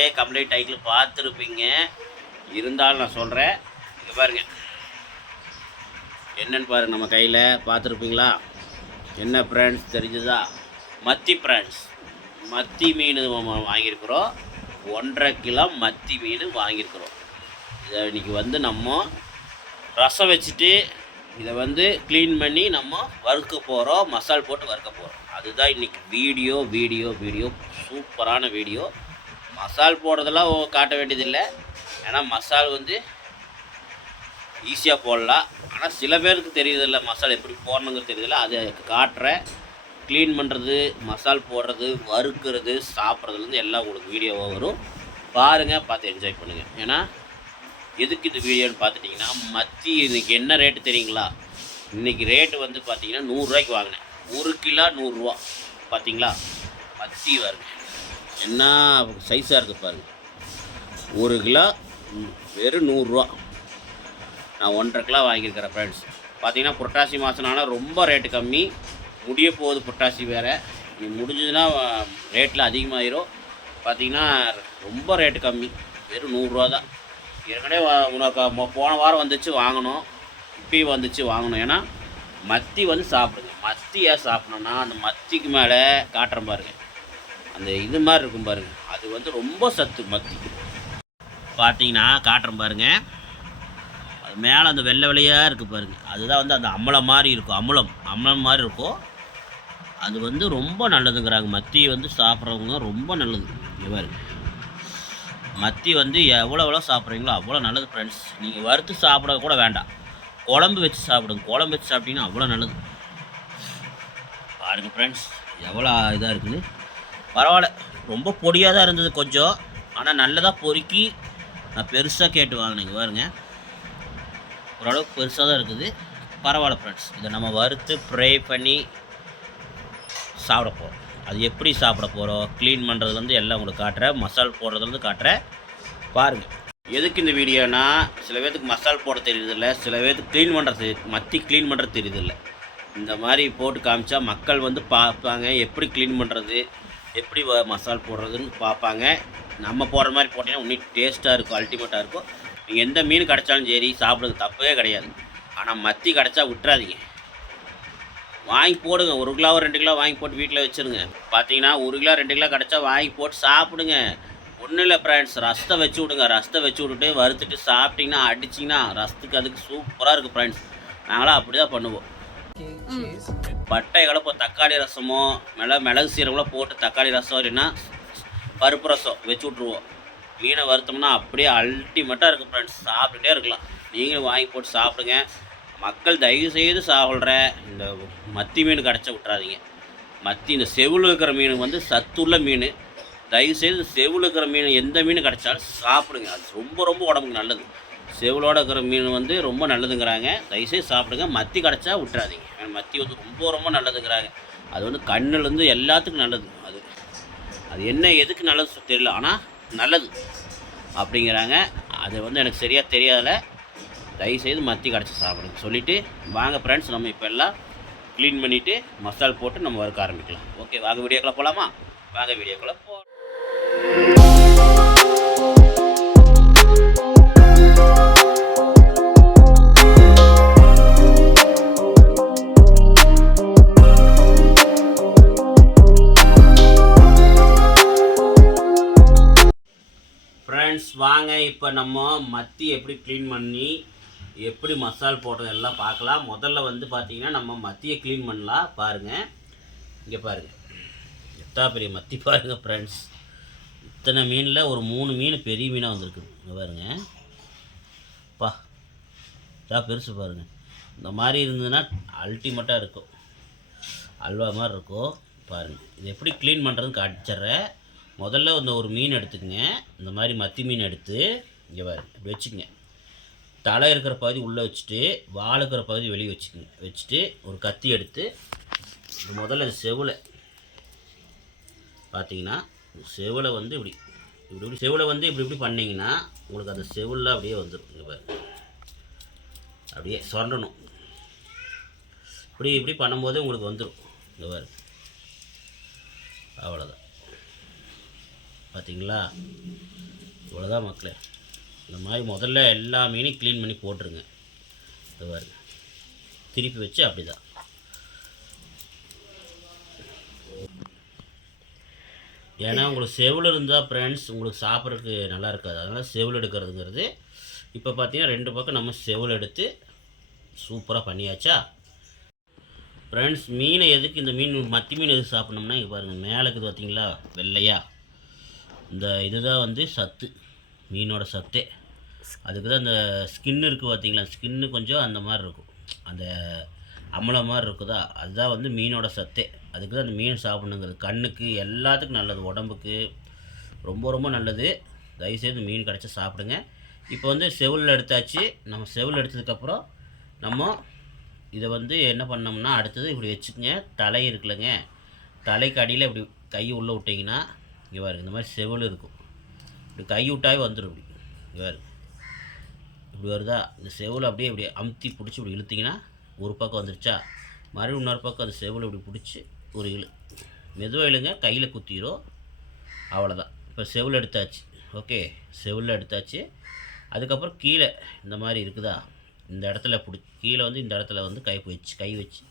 நீங்களே complete title பார்த்துருப்பீங்க. இருந்தாலும் நான் சொல்கிறேன் இங்கே பாருங்க. என்னன்னு பாருங்கள் நம்ம கையில். பார்த்துருப்பீங்களா? என்ன ஃப்ரெண்ட்ஸ் தெரிஞ்சதா? மத்தி ஃப்ரெண்ட்ஸ் மத்தி மீன் நம்ம வாங்கியிருக்கிறோம். ஒன்றரை கிலோ மத்தி மீன் வாங்கியிருக்கிறோம். இதை இன்னைக்கு வந்து நம்ம ரசம் வச்சுட்டு இதை வந்து க்ளீன் பண்ணி நம்ம வறுக்க போகிறோம் மசால் போட்டு வறுக்க போகிறோம் அதுதான் இன்றைக்கி வீடியோ வீடியோ வீடியோ சூப்பரான வீடியோ மசால் போடுறதெல்லாம் காட்ட வேண்டியதில்லை. ஏன்னா மசால் வந்து ஈஸியாக போடலாம். ஆனால் சில பேருக்கு தெரியுதில்ல மசால் எப்படி போடணுங்கிறது தெரியுதில்ல அதை காட்டுறேன். க்ளீன் பண்ணுறது மசால் போடுறது வறுக்கிறது சாப்பிட்றதுலேருந்து எல்லாம் உங்களுக்கு வீடியோவாக வரும். பாருங்கள் பார்த்து என்ஜாய் பண்ணுங்கள் ஏன்னா எதுக்கு இது வீடியோன்னு பார்த்துட்டிங்கன்னா மத்தி இன்னைக்கு என்ன ரேட்டு தெரியுங்களா? இன்றைக்கி ரேட்டு வந்து பார்த்திங்கன்னா நூறுரூவாய்க்கு வாங்கினேன். ஒரு கிலோ நூறுரூவா பார்த்தீங்களா? மத்தி வருங்க. என்ன சைஸாக இருக்குது பாருங்க. ஒரு கிலோ வெறும் நூறுரூவா. நான் ஒன்றரை கிலோ வாங்கியிருக்கிறேன் ஃப்ரெண்ட்ஸ் பார்த்தீங்கன்னா புரட்டாசி மாதம்னால ரொம்ப ரேட்டு கம்மி. முடிய போகுது புரட்டாசி வேறு. நீ முடிஞ்சதுன்னா ரேட்டில் அதிகமாகிடும் பார்த்தீங்கன்னா ரொம்ப ரேட்டு கம்மி. வெறும் நூறுரூவா தான். ஏற்கனவே உனக்கு போன வாரம் வந்துச்சு வாங்கணும். இப்பயும் வந்துச்சு வாங்கணும். ஏன்னா மத்தி வந்து சாப்பிடுங்க. மத்தி ஏன் சாப்பிடணும்னா அந்த மத்திக்கு மேலே காட்டுறேன் பாருங்க. அந்த இது மாதிரி இருக்கும் பாருங்கள் அது வந்து ரொம்ப சத்து மத்தி. பார்த்தீங்கன்னா காட்டுறேன் பாருங்கள் அது மேலே அந்த வெள்ளை வெள்ளையாக இருக்குது பாருங்க. அதுதான் வந்து அந்த அமலம் மாதிரி இருக்கும். அம்மலம் அமலம் மாதிரி இருக்கும். அது வந்து ரொம்ப நல்லதுங்கிறாங்க. மத்தி வந்து சாப்பிட்றவங்க ரொம்ப நல்லது. இங்க பாருங்க. மத்தி வந்து எவ்வளோ எவ்வளோ சாப்பிட்றீங்களோ அவ்வளோ நல்லது ஃப்ரெண்ட்ஸ் நீங்கள் வறுத்து சாப்பிட கூட வேண்டாம். குழம்பு வச்சு சாப்பிடுங்க. குழம்பு வச்சு சாப்பிட்டீங்கன்னா அவ்வளோ நல்லது. பாருங்கள் ஃப்ரெண்ட்ஸ் எவ்வளோ இதாக இருக்குது. பரவாயில்ல. ரொம்ப பொடியாக தான் இருந்தது கொஞ்சம். ஆனால் நல்லதாக பொறுக்கி நான் பெருசாக கேட்டு வாங்கினேங்க பாருங்க. ஓரளவுக்கு பெருசாக தான் இருக்குது. பரவாயில்ல ஃப்ரெண்ட்ஸ் இதை நம்ம வறுத்து ஃப்ரை பண்ணி சாப்பிட போகிறோம் அது எப்படி சாப்பிட போகிறோம் க்ளீன் பண்ணுறதுலேருந்து எல்லாம் உங்களுக்கு காட்டுறேன். மசால் போடுறதுலேருந்து காட்டுறேன். பாருங்கள் எதுக்கு இந்த வீடியோனா சில பேர்த்துக்கு மசால் போட தெரியுதில்ல சில பேர்த்துக்கு க்ளீன் பண்ணுறது மத்தி க்ளீன் பண்ணுறது தெரியுதில்ல இந்த மாதிரி போட்டு காமிச்சா மக்கள் வந்து பார்ப்பாங்க. எப்படி க்ளீன் பண்ணுறது எப்படி வ- மசால் போடுறதுன்னு பார்ப்பாங்க. நம்ம போடுற மாதிரி போட்டிங்கன்னா இன்னும் டேஸ்ட்டாக இருக்கும் அல்டிமேட்டாக இருக்கும். நீங்கள் எந்த மீன் கிடைச்சாலும் சரி சாப்பிட்றது தப்பே கிடையாது. ஆனால் மத்தி கிடைச்சா விட்டுறாதீங்க. வாங்கி போடுங்க. ஒரு கிலோ ரெண்டு கிலோ வாங்கி போட்டு வீட்டில் வச்சுருங்க. பார்த்தீங்கன்னா ஒரு கிலோ ரெண்டு கிலோ கிடச்சா வாங்கி போட்டு சாப்பிடுங்க. ஒன்றும் இல்லை ஃப்ரெண்ட்ஸ் ரசத்தை வச்சு விடுங்க. ரசத்தை வச்சு விட்டுட்டு வறுத்துட்டு சாப்பிட்டிங்கன்னா அடிச்சிங்கன்னா ரசத்துக்கு அதுக்கு சூப்பராக இருக்குது ஃப்ரெண்ட்ஸ் நாங்களாம் அப்படி தான் பண்ணுவோம். பட்டை கலப்போ தக்காளி ரசமோ மிளகு மிளகு சீரகம்லாம் போட்டு தக்காளி ரசம் இல்லைன்னா பருப்பு ரசம் வச்சு விட்ருவோம் மீனை வறுத்தோம்னா அப்படியே அல்டிமேட்டாக இருக்கும் ஃப்ரெண்ட்ஸ் சாப்பிட்டுட்டே இருக்கலாம். நீங்களும் வாங்கி போட்டு சாப்பிடுங்க. மக்கள் தயவு செய்து சாப்பிட்ற இந்த மத்தி மீன் கிடச்ச விட்றாதீங்க மத்தி இந்த செவில் இருக்கிற மீன் வந்து சத்துள்ள மீன். தயவு செய்து செவில் இருக்கிற மீன் எந்த மீன் கிடைச்சாலும் சாப்பிடுங்க. அது ரொம்ப ரொம்ப உடம்புக்கு நல்லது. செவுளோட இருக்கிற மீன் வந்து ரொம்ப நல்லதுங்கிறாங்க. தயவுசெய்து சாப்பிடுங்க. மத்தி கிடச்சா விட்றாதீங்க ஏன்னா மத்தி வந்து ரொம்ப ரொம்ப நல்லதுங்கிறாங்க. அது வந்து கண்ணுலேருந்து எல்லாத்துக்கும் நல்லது. அது அது என்ன எதுக்கு நல்லது தெரியல. ஆனால் நல்லது அப்படிங்கிறாங்க. அது வந்து எனக்கு சரியாக தெரியாதில்ல தயவுசெய்து மத்தி கிடச்சி சாப்பிடுங்க. சொல்லிவிட்டு வாங்க ஃப்ரெண்ட்ஸ் நம்ம இப்போ எல்லாம் க்ளீன் பண்ணிவிட்டு மசால் போட்டு நம்ம வறுக்க ஆரம்பிக்கலாம். ஓகே வாங்க வீடியோக்குள்ளே போகலாமா வாங்க வீடியோக்குள்ளே போ வாங்க இப்போ நம்ம மத்தி எப்படி க்ளீன் பண்ணி எப்படி மசால் போடுறது எல்லாம் பார்க்கலாம். முதல்ல வந்து பார்த்தீங்கன்னா நம்ம மத்தியை க்ளீன் பண்ணலாம். பாருங்கள் இங்கே பாருங்கள் எத்தா பெரிய மத்தி பாருங்கள் ஃப்ரெண்ட்ஸ் இத்தனை மீனில் ஒரு மூணு மீன் பெரிய மீனாக வந்திருக்குது இங்கே பாருங்கள் பா. இதா பெருசு பாருங்கள் இந்த மாதிரி இருந்ததுன்னா அல்டிமேட்டாக இருக்கும். அல்வா மாதிரி இருக்கும். பாருங்கள் இது எப்படி க்ளீன் பண்ணுறதுன்னு காட்டிச்சிட்றேன் முதல்ல இந்த ஒரு மீன் எடுத்துக்கங்க. இந்த மாதிரி மத்தி மீன் எடுத்து இங்கே பாரு இப்படி வச்சுக்கங்க. தலை இருக்கிற பகுதி உள்ளே வச்சுட்டு வால் இருக்கிற பகுதி வெளியே வச்சுக்கோங்க. வச்சுட்டு ஒரு கத்தி எடுத்து முதல்ல இந்த பார்த்தீங்கன்னா செவுளை வந்து இப்படி இப்படி இப்படி செவலை வந்து இப்படி இப்படி பண்ணிங்கன்னா உங்களுக்கு அந்த செவுளில் அப்படியே வந்துடும் இங்கே பாரு. அப்படியே சுரண்டணும். இப்படி இப்படி பண்ணும்போது உங்களுக்கு வந்துடும் இங்கே பாரு. அவ்வளோதான் பார்த்தீங்களா? இவ்வளோதான் மக்களே. இந்த மாதிரி முதல்ல எல்லா மீனையும் க்ளீன் பண்ணி போட்டுருங்க. இது பாருங்க. திருப்பி வச்சு அப்படி தான் ஏன்னா உங்களுக்கு செவில் இருந்தால் ஃப்ரெண்ட்ஸ் உங்களுக்கு சாப்பிட்றதுக்கு நல்லா இருக்காது. அதனால் செவில் எடுக்கிறதுங்கிறது இப்போ பார்த்தீங்கன்னா ரெண்டு பக்கம் நம்ம செவில் எடுத்து சூப்பராக பண்ணியாச்சா? ஃப்ரெண்ட்ஸ் மீனை எதுக்கு இந்த மீன் மத்தி மீன் எதுக்கு சாப்பிட்ணும்னா இங்கே பாருங்கள் மேலே இருக்குது பார்த்தீங்களா? வெள்ளையா. இந்த இதுதான் வந்து சத்து மீனோட சத்தே. அதுக்கு தான் அந்த ஸ்கின் இருக்குது பார்த்தீங்களா ஸ்கின்னு கொஞ்சம் அந்த மாதிரி இருக்கும். அந்த அமலம் மாதிரி இருக்குதா? அதுதான் வந்து மீனோட சத்தே. அதுக்கு தான் அந்த மீன் சாப்பிடணுங்கிறது. கண்ணுக்கு எல்லாத்துக்கும் நல்லது. உடம்புக்கு ரொம்ப ரொம்ப நல்லது. தயவுசெய்து மீன் கிடச்சா சாப்பிடுங்க. இப்போ வந்து செவில் எடுத்தாச்சு. நம்ம செவில் எடுத்ததுக்கப்புறம் நம்ம இதை வந்து என்ன பண்ணோம்னா அடுத்தது இப்படி வச்சுக்கோங்க. தலை இருக்குல்லங்க. தலைக்கு அடியில் இப்படி கை உள்ளே விட்டிங்கன்னா இங்கே பாருங்க இந்த மாதிரி செவில் இருக்கும். இப்படி கை விட்டாவே வந்துடும் இப்படி. இங்கே பாருங்க இப்படி வருதா? இந்த செவில் அப்படியே இப்படி அமுத்தி பிடிச்சி இப்படி இழுத்தீங்கன்னா ஒரு பக்கம் வந்துருச்சா? மறுபடியும் இன்னொரு பக்கம் அந்த செவில் இப்படி பிடிச்சி ஒரு இழு மெதுவாக இழுங்க கையில் குத்திடும் அவ்வளோதான் இப்போ செவில் எடுத்தாச்சு. ஓகே செவில் எடுத்தாச்சு. அதுக்கப்புறம் கீழே இந்த மாதிரி இருக்குதா? இந்த இடத்துல பிடி கீழே வந்து இந்த இடத்துல வந்து கை வச்சு கை வச்சு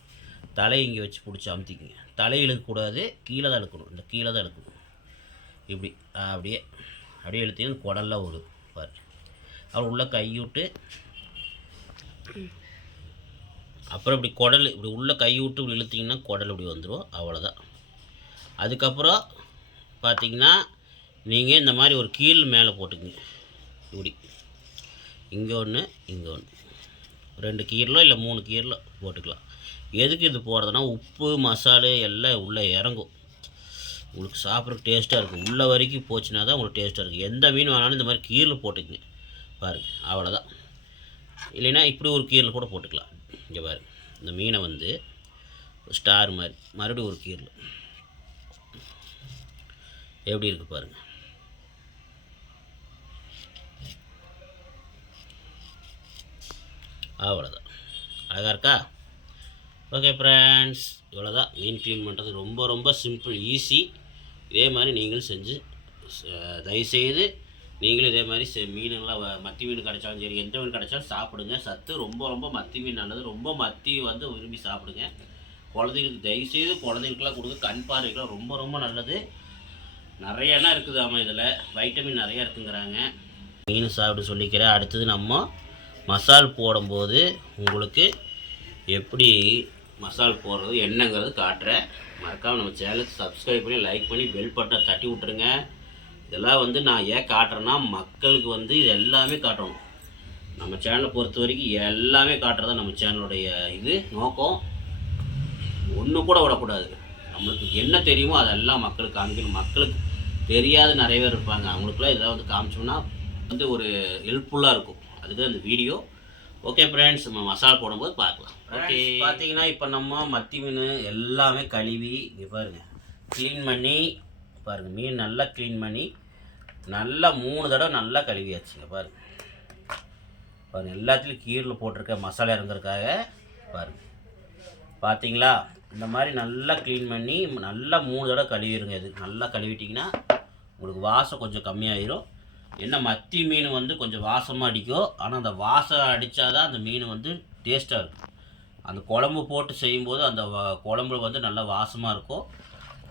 தலையை இங்கே வச்சு பிடிச்சி அமுத்திக்கிங்க. தலை இழுக்கக்கூடாது கீழே தான் இழுக்கணும். இந்த கீழே தான் இழுக்கணும். இப்படி அப்படியே அப்படியே இழுத்தீங்கன்னா குடல்லாம் விடும் பாரு. அப்புறம் உள்ளே கை விட்டு அப்புறம் இப்படி குடல் இப்படி உள்ளே கை விட்டு இப்படி இழுத்தீங்கன்னா குடல் இப்படி வந்துடும் அவ்வளோதான் அதுக்கப்புறம் பார்த்தீங்கன்னா நீங்கள் இந்த மாதிரி ஒரு கீழ் மேலே போட்டுக்குங்க. இப்படி. இங்கே ஒன்று இங்கே ஒன்று ரெண்டு கீரலோ இல்லை மூணு கீரலோ போட்டுக்கலாம். எதுக்கு இது போடுறதுன்னா உப்பு மசாலு எல்லாம் உள்ளே இறங்கும். உங்களுக்கு சாப்பிட்றதுக்கு டேஸ்ட்டாக இருக்கும் உள்ள வரைக்கும் போச்சுன்னா தான் உங்களுக்கு டேஸ்ட்டாக இருக்கும் எந்த மீன் வேணாலும் இந்த மாதிரி கீரில் போட்டுக்குங்க. பாருங்க அவ்வளோதான் இல்லைன்னா இப்படி ஒரு கீரில் கூட போட்டுக்கலாம். இங்கே பாருங்க இந்த மீனை வந்து ஸ்டார் மாதிரி மறுபடியும் ஒரு கீரில். எப்படி இருக்குது பாருங்கள் அவ்வளோதான் அழகாக இருக்கா? ஓகே ஃப்ரெண்ட்ஸ் இவ்வளோதான் மீன் க்ளீன் பண்ணுறது ரொம்ப ரொம்ப சிம்பிள் ஈஸி இதே மாதிரி நீங்களும் செஞ்சு தயவுசெய்து நீங்களும் இதே மாதிரி செ மீனுங்களாம் மத்தி மீன் கிடைச்சாலும் சரி எந்த மீன் கிடைச்சாலும் சாப்பிடுங்க. சத்து ரொம்ப ரொம்ப மத்தி மீன் நல்லது. ரொம்ப மத்தி வந்து விரும்பி சாப்பிடுங்க. குழந்தைங்களுக்கு தயவுசெய்து குழந்தைங்களுக்குலாம் கொடுக்க கண் பார்வைக்கெலாம் ரொம்ப ரொம்ப நல்லது. நிறையனா இருக்குது ஆமாம் இதில். வைட்டமின் நிறையா இருக்குங்கிறாங்க. மீன் சாப்பிட சொல்லிக்கிறேன். அடுத்தது நம்ம மசால் போடும்போது உங்களுக்கு எப்படி மசால் போடுறது என்னங்கிறது காட்டுறேன். மறக்காமல் நம்ம சேனலுக்கு சப்ஸ்கிரைப் பண்ணி லைக் பண்ணி பெல் பட்டை தட்டி விட்ருங்க இதெல்லாம் வந்து நான் ஏன் காட்டுறேன்னா மக்களுக்கு வந்து இது எல்லாமே காட்டணும். நம்ம சேனலை பொறுத்த வரைக்கும் எல்லாமே காட்டுறது நம்ம சேனலுடைய இது நோக்கம். ஒன்று கூட விடக்கூடாது. நம்மளுக்கு என்ன தெரியுமோ அதெல்லாம் மக்களுக்கு காமிக்கணும். மக்களுக்கு தெரியாத நிறைய பேர் இருப்பாங்க. அவங்களுக்குலாம் இதெல்லாம் வந்து காமிச்சோம்னா வந்து ஒரு ஹெல்ப்ஃபுல்லாக இருக்கும். அதுக்கு அந்த வீடியோ ஓகே ஃப்ரெண்ட்ஸ் நம்ம மசாலா போடும்போது பார்க்கலாம். ஓகே பார்த்தீங்கன்னா இப்போ நம்ம மத்தி மீன் எல்லாமே கழுவி இங்கே பாருங்கள் க்ளீன் பண்ணி பாருங்கள் மீன் நல்லா க்ளீன் பண்ணி நல்லா மூணு தடவை நல்லா கழுவியாச்சுங்க பாருங்க. பாருங்கள் எல்லாத்துலேயும் கீரில் போட்டிருக்க மசாலா இறங்குறதுக்காக பாருங்கள் பார்த்தீங்களா? இந்த மாதிரி நல்லா க்ளீன் பண்ணி நல்லா மூணு தடவை கழுவிடுங்க இது நல்லா கழுவிட்டிங்கன்னா உங்களுக்கு வாசம் கொஞ்சம் கம்மியாயிரும். என்ன மத்தி மீன் வந்து கொஞ்சம் வாசமாக அடிக்கும். ஆனால் அந்த வாசம் அடித்தாதான் அந்த மீன் வந்து டேஸ்ட்டாக இருக்கும். அந்த குழம்பு போட்டு செய்யும்போது அந்த வ- குழம்புல வந்து நல்லா வாசமாக இருக்கும்.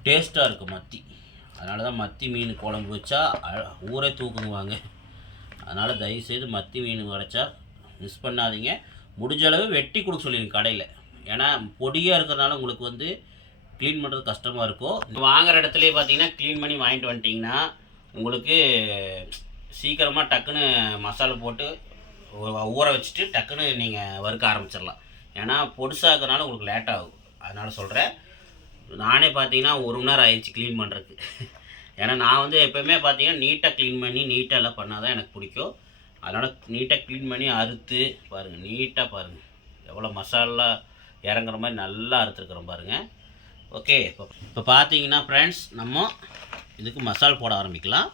டேஸ்ட்டாக இருக்கும் மத்தி. அதனால தான் மத்தி மீன் குழம்பு வச்சா ஊரே தூக்குங்குவாங்க அதனால் தயவுசெய்து மத்தி மீன் கிடைச்சா மிஸ் பண்ணாதீங்க. முடிஞ்ச அளவு வெட்டி கொடுக்க சொல்லிடுங்க கடையில். ஏன்னா பொடியாக இருக்கிறனால உங்களுக்கு வந்து க்ளீன் பண்ணுறது கஷ்டமாக இருக்கும். வாங்குகிற வாங்குற பார்த்தீங்கன்னா க்ளீன் பண்ணி வாங்கிட்டு வந்துட்டிங்கன்னா உங்களுக்கு சீக்கிரமாக டக்குன்னு மசாலா போட்டு ஊற வச்சுட்டு டக்குன்னு நீங்கள் வறுக்க ஆரம்பிச்சிடலாம். ஏன்னா பொடிசாக இருக்கிறனால உங்களுக்கு லேட் ஆகும். அதனால் சொல்கிறேன் நானே பார்த்தீங்கன்னா ஒரு மணி நேரம் ஆயிடுச்சு க்ளீன் பண்ணுறதுக்கு ஏன்னா நான் வந்து எப்போயுமே பார்த்தீங்கன்னா நீட்டாக க்ளீன் பண்ணி நீட்டாக எல்லாம் பண்ணால் தான் எனக்கு பிடிக்கும். அதனால் நீட்டாக க்ளீன் பண்ணி அறுத்து பாருங்கள் நீட்டாக பாருங்கள் எவ்வளோ மசாலா இறங்குற மாதிரி நல்லா அறுத்துருக்குறோம் பாருங்கள் ஓகே இப்போ இப்போ பார்த்தீங்கன்னா ஃப்ரெண்ட்ஸ் நம்ம இதுக்கு மசால் போட ஆரம்பிக்கலாம்.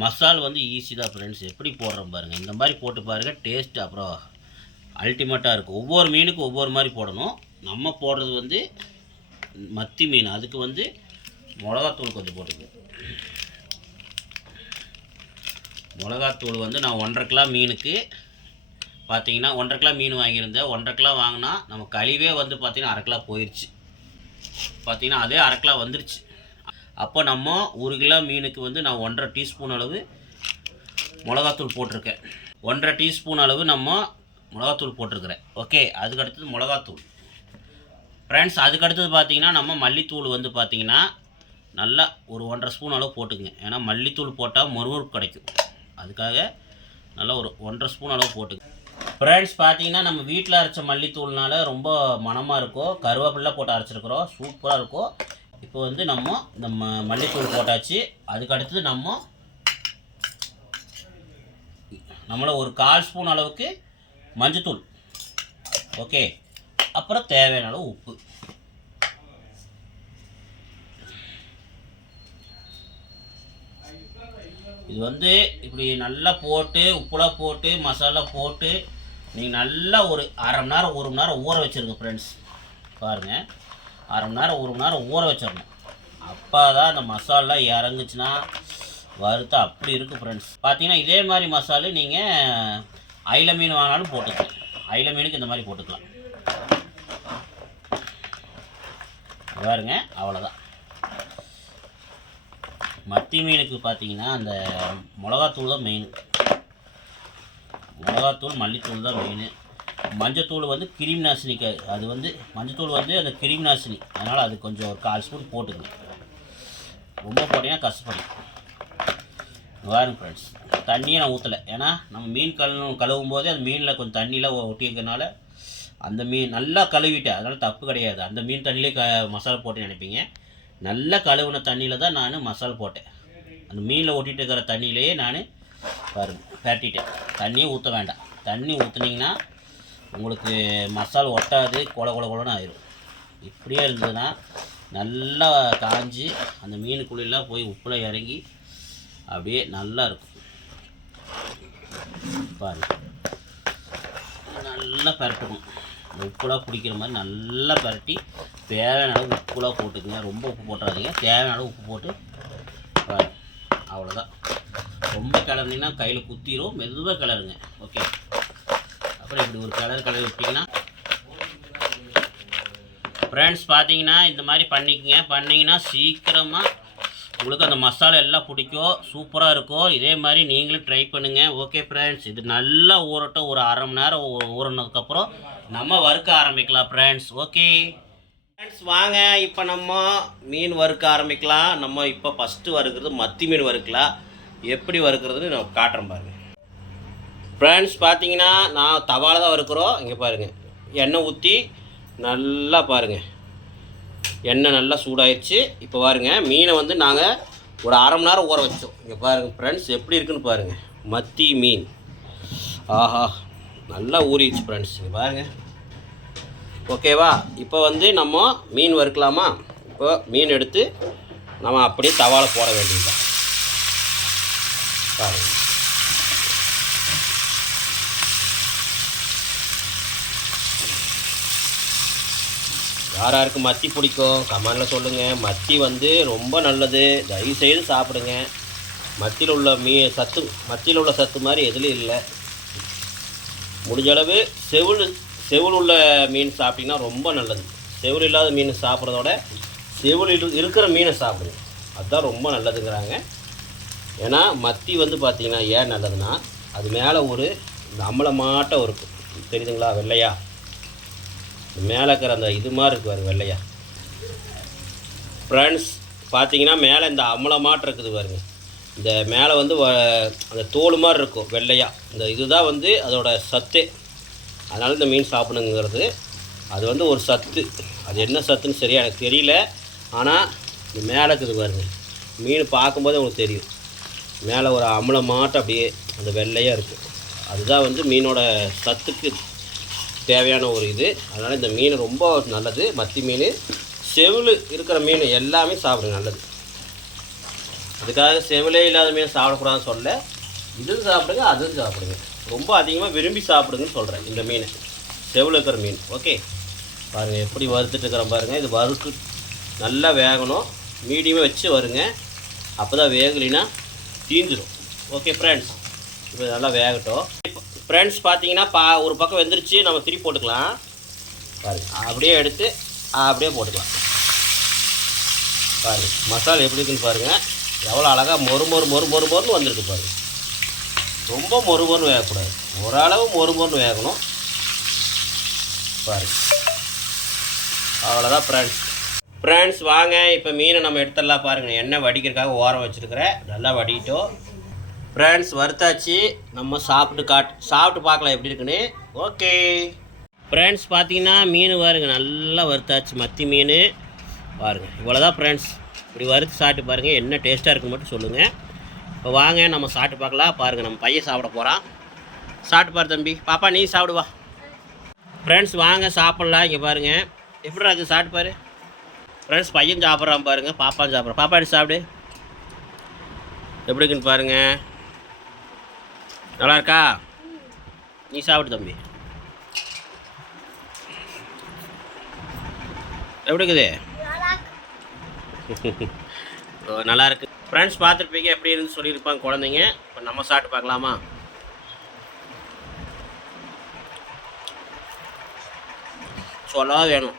மசால் வந்து ஈஸி தான் ஃப்ரெண்ட்ஸ் எப்படி போடுறோம் பாருங்கள் இந்த மாதிரி போட்டு பாருங்கள் டேஸ்ட் அப்புறம் அல்டிமேட்டாக இருக்கும். ஒவ்வொரு மீனுக்கும் ஒவ்வொரு மாதிரி போடணும். நம்ம போடுறது வந்து மத்தி மீன். அதுக்கு வந்து மிளகாத்தூள் கொஞ்சம் போட்டுக்கணும் மிளகாத்தூள் வந்து நான் ஒன்றரை கிலோ மீனுக்கு பார்த்தீங்கன்னா ஒன்றரை கிலோ மீன் வாங்கியிருந்தேன். ஒன்றரை கிலோ வாங்கினா நம்ம கழிவே வந்து பார்த்திங்கன்னா அரை கிலோ போயிடுச்சு பார்த்தீங்கன்னா அதே அரை கிலோ வந்துருச்சு. அப்போ நம்ம ஒரு கிலோ மீனுக்கு வந்து நான் ஒன்றரை டீஸ்பூன் அளவு மிளகாத்தூள் போட்டிருக்கேன். ஒன்றரை டீஸ்பூன் அளவு நம்ம மிளகாத்தூள் போட்டிருக்கிறேன். ஓகே அதுக்கு அடுத்தது மிளகாத்தூள். ஃப்ரெண்ட்ஸ் அதுக்கு அடுத்தது பார்த்தீங்கன்னா நம்ம மல்லித்தூள் வந்து பார்த்தீங்கன்னா நல்லா ஒரு ஒன்றரை ஸ்பூன் அளவு போட்டுக்குங்க. ஏன்னா மல்லித்தூள் போட்டால் மொறுமொறுப்பு கிடைக்கும். அதுக்காக நல்லா ஒரு ஒன்றரை ஸ்பூன் அளவு போட்டுக்கு ஃப்ரெண்ட்ஸ் பார்த்தீங்கன்னா நம்ம வீட்டில் அரைச்ச மல்லித்தூள்னால ரொம்ப மணமாக இருக்கும் கருவேப்பிலை போட்டு அரைச்சிருக்கிறோம். சூப்பராக இருக்கும் இப்போ வந்து நம்ம நம்ம மல்லித்தூள் போட்டாச்சு. அதுக்கு அடுத்தது நம்ம நம்மள ஒரு கால் ஸ்பூன் அளவுக்கு மஞ்சத்தூள். ஓகே. அப்புறம் தேவையான அளவு உப்பு. இது வந்து இப்படி நல்லா போட்டு உப்புலாம் போட்டு மசாலா போட்டு நீங்கள் நல்லா ஒரு அரை மணி நேரம் ஒரு மணி நேரம் ஊற வச்சுருங்க ஃப்ரெண்ட்ஸ் பாருங்கள் அரை மணி நேரம் ஒரு மணி நேரம் ஊற வச்சிடணும். அப்போ தான் அந்த மசாலெலாம் இறங்குச்சுன்னா வறுத்து அப்படி இருக்குது ஃப்ரெண்ட்ஸ் பார்த்தீங்கன்னா இதே மாதிரி மசாலு நீங்கள் ஐல மீன் வாங்கினாலும் போட்டுக்கலாம். ஐல மீனுக்கு இந்த மாதிரி போட்டுக்கலாம். பாருங்க அவ்வளோதான் மத்தி மீனுக்கு பார்த்தீங்கன்னா அந்த மிளகாத்தூள் தான் மெயின் மிளகாத்தூள் மல்லித்தூள் தான் மெயின் மஞ்சத்தூள் வந்து கிருமி நாசினிக்கு அது வந்து மஞ்சத்தூள் வந்து அந்த கிருமி நாசினி. அதனால் அது கொஞ்சம் ஒரு கால் ஸ்பூன் போட்டுக்கணும் ரொம்ப போட்டிங்கன்னா கஷ்டப்படும் வாருங்க ஃப்ரெண்ட்ஸ் தண்ணியை நான் ஊற்றலை ஏன்னா நம்ம மீன் கழு கழுவும் போதே அந்த மீனில் கொஞ்சம் தண்ணியில் ஒட்டியிருக்கனால அந்த மீன் நல்லா கழுவிட்டேன். அதனால் தப்பு கிடையாது. அந்த மீன் தண்ணியிலே க மசாலா போட்டு நினைப்பீங்க. நல்லா கழுவுன தண்ணியில் தான் நான் மசாலா போட்டேன். அந்த மீனில் ஒட்டிகிட்டு இருக்கிற தண்ணியிலேயே நான் பாருங்க பரட்டிட்டேன். தண்ணியை ஊற்ற வேண்டாம். தண்ணி ஊற்றுனீங்கன்னா உங்களுக்கு மசாலா ஒட்டாது கொல கொல கொலன்னு ஆயிரும். இப்படியே இருந்ததுன்னா நல்லா காஞ்சி அந்த மீனுக்குள்ளெல்லாம் போய் உப்பில் இறங்கி அப்படியே நல்லா இருக்கும். பாருங்கள் நல்லா பரட்டணும். இந்த உப்புலாம் பிடிக்கிற மாதிரி நல்லா பரட்டி தேவையான அளவு உப்புலாம் போட்டுக்குங்க. ரொம்ப உப்பு போட்டுறாதீங்க. தேவையான அளவு உப்பு போட்டு பாருங்க. அவ்வளோதான் ரொம்ப கிளறினீங்கன்னா கையில் குத்திரும். மெதுவாக கிளறுங்க. ஓகே அப்புறம் இப்படி ஒரு கலர் கலர் விட்டிங்கன்னா ஃப்ரெண்ட்ஸ் பார்த்தீங்கன்னா இந்த மாதிரி பண்ணிக்கங்க. பண்ணிங்கன்னா சீக்கிரமாக உங்களுக்கு அந்த மசாலா எல்லாம் பிடிக்கும் சூப்பராக இருக்கும் இதே மாதிரி நீங்களும் ட்ரை பண்ணுங்கள் ஓகே ஃப்ரெண்ட்ஸ் இது நல்லா ஊறட்டும். ஒரு அரை மணி நேரம் ஊறினதுக்கப்புறம் நம்ம வறுக்க ஆரம்பிக்கலாம் ஃப்ரெண்ட்ஸ் ஓகே ஃப்ரெண்ட்ஸ் வாங்க. இப்போ நம்ம மீன் வறுக்க ஆரம்பிக்கலாம். நம்ம இப்போ ஃபஸ்ட்டு வறுக்கிறது மத்தி மீன் வறுக்கலாம். எப்படி வறுக்கிறதுன்னு நான் காட்டுறேன் பாருங்கள் ஃப்ரெண்ட்ஸ் பார்த்தீங்கன்னா நான் தவால தான் இருக்கிறோம் இங்கே பாருங்கள் எண்ணெய் ஊற்றி நல்லா பாருங்கள் எண்ணெய் நல்லா சூடாயிடுச்சு இப்போ பாருங்கள் மீனை வந்து நாங்கள் ஒரு அரை மணி நேரம் ஊற வச்சோம். இங்கே பாருங்கள் ஃப்ரெண்ட்ஸ் எப்படி இருக்குன்னு பாருங்கள் மத்தி மீன். ஆஹா நல்லா ஊறிடுச்சு ஃப்ரெண்ட்ஸ் இங்கே பாருங்கள் ஓகேவா இப்போ வந்து நம்ம மீன் வறுக்கலாமா? இப்போ மீன் எடுத்து நம்ம அப்படியே தவாலை போட வேண்டியதுதான். பாருங்கள் யார் யாருக்கு மத்தி பிடிக்கும் கமெண்டில் சொல்லுங்கள் மத்தி வந்து ரொம்ப நல்லது. தயவு செய்து சாப்பிடுங்க. மத்தியில் உள்ள மீ சத்து மத்தியில் உள்ள சத்து மாதிரி எதுலையும் இல்லை. முடிஞ்சளவு செவுள் செவுள் உள்ள மீன் சாப்பிட்டிங்கன்னா ரொம்ப நல்லது. செவுள் இல்லாத மீன் சாப்பிட்றதோட செவுள் இரு இருக்கிற மீனை சாப்பிடுங்க. அதுதான் ரொம்ப நல்லதுங்கிறாங்க. ஏன்னா மத்தி வந்து பார்த்திங்கன்னா ஏன் நல்லதுன்னா அது மேலே ஒரு இந்த அம்பலமாட்டம் இருக்கும் தெரியுதுங்களா வெள்ளையா? மேலே இருக்கிற அந்த இது மாதிரி இருக்கு பாருங்க வெள்ளையா. ஃப்ரெண்ட்ஸ் பார்த்தீங்கன்னா மேலே இந்த அமலமாட்டு இருக்குது பாருங்க. இந்த மேலே வந்து வ- அந்த தோல் மாதிரி இருக்கும் வெள்ளையா. இந்த இதுதான் வந்து அதோட சத்து. அதனால் இந்த மீன் சாப்பிடுங்கிறது அது வந்து ஒரு சத்து. அது என்ன சத்துன்னு சரியா எனக்கு தெரியல. ஆனால் இந்த மேலே இருக்குது பாருங்க. மீன் பார்க்கும்போது உங்களுக்கு தெரியும். மேலே ஒரு அமலமாட்டம் அப்படியே அந்த வெள்ளையாக இருக்கும் அதுதான் வந்து மீனோட சத்துக்கு தேவையான ஒரு இது. அதனால் இந்த மீன் ரொம்ப நல்லது. மத்தி மீன் செவில் இருக்கிற மீன் எல்லாமே சாப்பிடுங்க நல்லது. அதுக்காக செவிலே இல்லாத மீன் சாப்பிடக்கூடாதுன்னு சொல்ல இதுவும் சாப்பிடுங்க அதுவும் சாப்பிடுங்க. ரொம்ப அதிகமாக விரும்பி சாப்பிடுங்கன்னு சொல்கிறேன் இந்த மீன். செவில் இருக்கிற மீன். ஓகே? பாருங்கள் எப்படி வறுத்துட்டு இருக்கிறேன் பாருங்கள் இது வறுத்து நல்லா வேகணும். மீடியமாக வச்சு வருங்க. அப்போ தான் வேகலைன்னா தீஞ்சிடும் ஓகே ஃப்ரெண்ட்ஸ் இப்போ நல்லா வேகட்டும். ஃப்ரெண்ட்ஸ் பார்த்தீங்கன்னா பா ஒரு பக்கம் வெந்துருச்சு நம்ம திருப்பி போட்டுக்கலாம். பாருங்க. அப்படியே எடுத்து அப்படியே போட்டுக்கலாம். பாருங்க மசாலா எப்படி இருக்குன்னு பாருங்கள் எவ்வளோ அழகாக மொறு மொறு மொறு மொறு மொறுன்னு வந்திருக்கு பாருங்க. ரொம்ப மொறு மொறுன்னு வேகக்கூடாது. ஓரளவு மொறு மொறுன்னு வேகணும். பாருங்க. அவ்வளோதான் ஃப்ரெண்ட்ஸ் ஃப்ரெண்ட்ஸ் வாங்க இப்போ மீனை நம்ம எடுத்துடலாம் பாருங்கள் எண்ணெய் வடிக்கிறதுக்காக ஓரம் வச்சுருக்கிறேன். நல்லா வடிட்டோம் ஃப்ரெண்ட்ஸ் வறுத்தாச்சு. நம்ம சாப்பிட்டு காட் சாப்பிட்டு பார்க்கலாம் எப்படி இருக்குன்னு. ஓகே ஃப்ரெண்ட்ஸ் பார்த்தீங்கன்னா மீன் பாருங்க நல்லா வறுத்தாச்சு. மத்தி மீன். பாருங்கள் இவ்வளோதான் ஃப்ரெண்ட்ஸ் இப்படி வறுத்து சாப்பிட்டு பாருங்கள் என்ன டேஸ்ட்டாக இருக்குன்னு மட்டும் சொல்லுங்கள் இப்போ வாங்க நம்ம சாப்பிட்டு பார்க்கலாம். பாருங்கள் நம்ம பையன் சாப்பிட போகிறான் சாப்பிட்டு பாரு தம்பி. பாப்பா நீ சாப்பிடுவா ஃப்ரெண்ட்ஸ் வாங்க சாப்பிட்லாம். இங்கே பாருங்கள் எப்படி அது சாப்பிட்டு பாரு. ஃப்ரெண்ட்ஸ் பையன் சாப்பிட்றான் பாருங்கள் பாப்பான் சாப்பிட்றான். பாப்பா எடுத்து சாப்பிடு. எப்படி இருக்குன்னு பாருங்கள் நல்லா இருக்கா நீ சாப்பிடு தம்பி. எப்படி இருக்குது? நல்லா இருக்கு ஃப்ரெண்ட்ஸ் பார்த்துருப்பீங்க எப்படி இருந்து சொல்லியிருப்பாங்க குழந்தைங்க. இப்போ நம்ம சாப்பிட்டு பார்க்கலாமா? சொல்லவா வேணும்.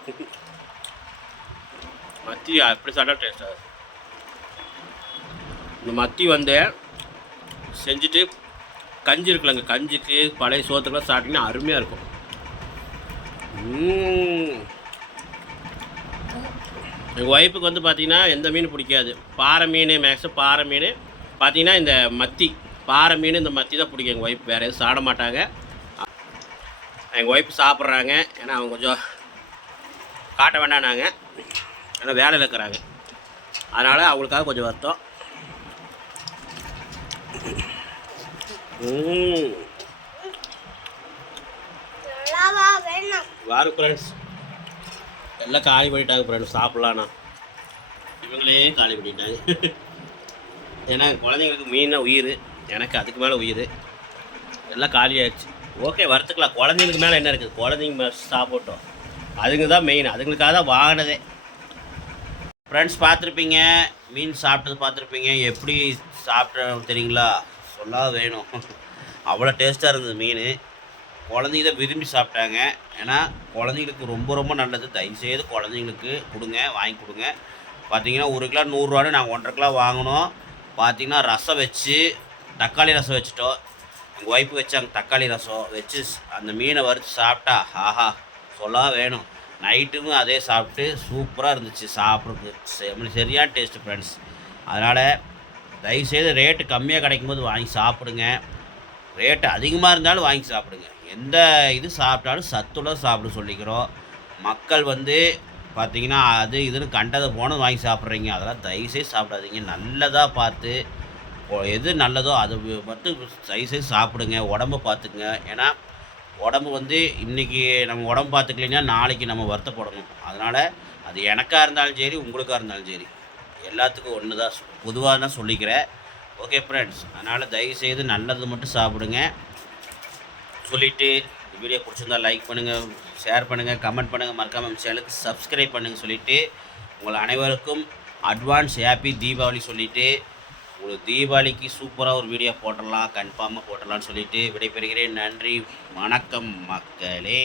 மத்தி அப்படி சாப்பிட்டா டேஸ்டாக இந்த மத்தி வந்து செஞ்சுட்டு கஞ்சி இருக்குல்லங்க கஞ்சிக்கு பழைய சோத்துக்கெல்லாம் சாப்பிட்டீங்கன்னா அருமையாக இருக்கும். எங்கள் ஒய்ஃபுக்கு வந்து பார்த்தீங்கன்னா எந்த மீன் பிடிக்காது. பாறை மீன் மேக்ஸிமம் பாறை மீன். பார்த்தீங்கன்னா இந்த மத்தி பாறை மீன் இந்த மத்தி தான் பிடிக்கும் எங்கள் ஒய்ஃப் வேறு எதுவும் சாப்பிட மாட்டாங்க. எங்கள் ஒய்ஃப் சாப்பிட்றாங்க. ஏன்னா அவங்க கொஞ்சம் காட்ட வேண்டாம் நாங்கள் ஏன்னா வேலையில் இருக்கிறாங்க. அதனால் அவங்களுக்காக கொஞ்சம் வருத்தம் ம் நல்லாவா வேணும் வாரு ஃப்ரெண்ட்ஸ் எல்லாம் காலி பண்ணிட்டாங்க ஃப்ரெண்ட்ஸ் சாப்பிட்லாண்ணா இவங்களே காலி பண்ணிட்டாங்க. ஏன்னா குழந்தைங்களுக்கு மீனாக உயிர். எனக்கு அதுக்கு மேலே உயிர். எல்லாம் காலி ஆயிடுச்சு. ஓகே வரத்துக்கலாம். குழந்தைங்களுக்கு மேலே என்ன இருக்குது? குழந்தைங்க சாப்பிட்டோம். அதுங்க தான் மெயின் அதுங்களுக்காக தான் வாங்கினதே. ஃப்ரெண்ட்ஸ் பார்த்துருப்பீங்க. மீன் சாப்பிட்டது பார்த்துருப்பீங்க. எப்படி சாப்பிட்டோம் தெரியுங்களா? சொல்ல வேணும். அவ்வளோ டேஸ்ட்டாக இருந்தது மீன். குழந்தைங்க தான் விரும்பி சாப்பிட்டாங்க. ஏன்னா குழந்தைங்களுக்கு ரொம்ப ரொம்ப நல்லது. தயவுசெய்து குழந்தைங்களுக்கு கொடுங்க வாங்கி கொடுங்க. பார்த்தீங்கன்னா ஒரு கிலோ நூறுரூவான்னு நாங்கள் ஒன்றரை கிலோ வாங்கினோம். பார்த்தீங்கன்னா ரசம் வச்சு தக்காளி ரசம் வச்சுட்டோம். எங்கள் ஒய்ஃபு வச்சாங்க தக்காளி ரசம் வச்சு அந்த மீனை வறுத்து சாப்பிட்டா ஆஹா சொல்லா வேணும். நைட்டும் அதே சாப்பிட்டு சூப்பராக இருந்துச்சு சாப்பிட்றதுக்கு. செம்ம சரியான டேஸ்ட்டு ஃப்ரெண்ட்ஸ் அதனால் தயவுசெய்து ரேட்டு கம்மியாக கிடைக்கும்போது வாங்கி சாப்பிடுங்க. ரேட்டு அதிகமாக இருந்தாலும் வாங்கி சாப்பிடுங்க. எந்த இது சாப்பிட்டாலும் சத்துள்ள சாப்பிட சொல்லிக்கிறோம். மக்கள் வந்து பார்த்திங்கன்னா அது இதுன்னு கண்டதை போனது வாங்கி சாப்பிட்றீங்க. அதெல்லாம் தயவுசெய்து சாப்பிடாதீங்க. நல்லதாக பார்த்து எது நல்லதோ அதை பார்த்து மட்டும் தயவுசெய்து சாப்பிடுங்க. உடம்ப பார்த்துக்குங்க. ஏன்னா உடம்பு வந்து இன்றைக்கி நம்ம உடம்பு பார்த்துக்கலைன்னா நாளைக்கு நம்ம வருத்தப்படணும். அதனால் அது எனக்காக இருந்தாலும் சரி உங்களுக்காக இருந்தாலும் சரி. எல்லாத்துக்கும் ஒன்று தான் பொதுவாக தான் சொல்லிக்கிறேன். ஓகே ஃப்ரெண்ட்ஸ் அதனால் தயவுசெய்து நல்லது மட்டும் சாப்பிடுங்க. சொல்லிவிட்டு வீடியோ பிடிச்சிருந்தா லைக் பண்ணுங்கள் ஷேர் பண்ணுங்கள் கமெண்ட் பண்ணுங்கள் மறக்காமல் சேனலுக்கு சப்ஸ்கிரைப் பண்ணுங்கள் சொல்லிவிட்டு உங்கள் அனைவருக்கும் அட்வான்ஸ் ஹாப்பி தீபாவளி சொல்லிவிட்டு உங்களுக்கு தீபாவளிக்கு சூப்பராக ஒரு வீடியோ போட்டுடலாம் கன்ஃபார்மாக போட்டுடலாம்னு சொல்லிவிட்டு விடைபெறுகிறேன். நன்றி வணக்கம் மக்களே.